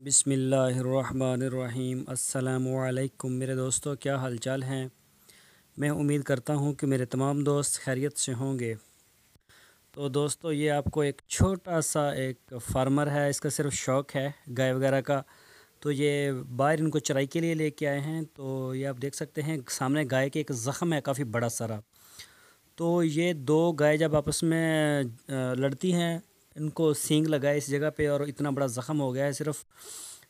बिस्मिल्लाहिर्रहमानिर्रहीम। अस्सलामुअलैकुम मेरे दोस्तों, क्या हालचाल हैं। मैं उम्मीद करता हूँ कि मेरे तमाम दोस्त खैरियत से होंगे। तो दोस्तों, ये आपको एक छोटा सा एक फार्मर है, इसका सिर्फ शौक़ है गाय वगैरह का। तो ये बाहर इनको चराई के लिए लेके आए हैं। तो ये आप देख सकते हैं सामने गाय के एक ज़ख़म है काफ़ी बड़ा सारा। तो ये दो गाय जब आपस में लड़ती हैं, इनको सींग लगा है इस जगह पे और इतना बड़ा ज़ख़म हो गया है। सिर्फ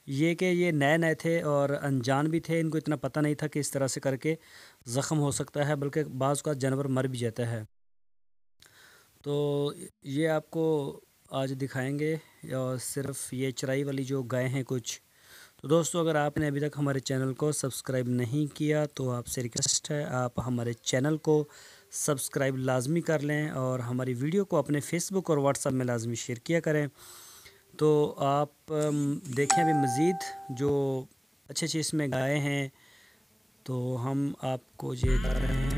ये कि ये नए नए थे और अनजान भी थे, इनको इतना पता नहीं था कि इस तरह से करके ज़ख़म हो सकता है, बल्कि बाज़ का जानवर मर भी जाता है। तो ये आपको आज दिखाएंगे और सिर्फ ये चराई वाली जो गाय हैं कुछ। तो दोस्तों, अगर आपने अभी तक हमारे चैनल को सब्सक्राइब नहीं किया तो आपसे रिक्वेस्ट है आप हमारे चैनल को सब्सक्राइब लाजमी कर लें और हमारी वीडियो को अपने फेसबुक और व्हाट्सएप में लाजमी शेयर किया करें। तो आप देखें अभी मज़ीद जो अच्छे अच्छे इसमें गाय हैं, तो हम आपको ये बता रहे हैं।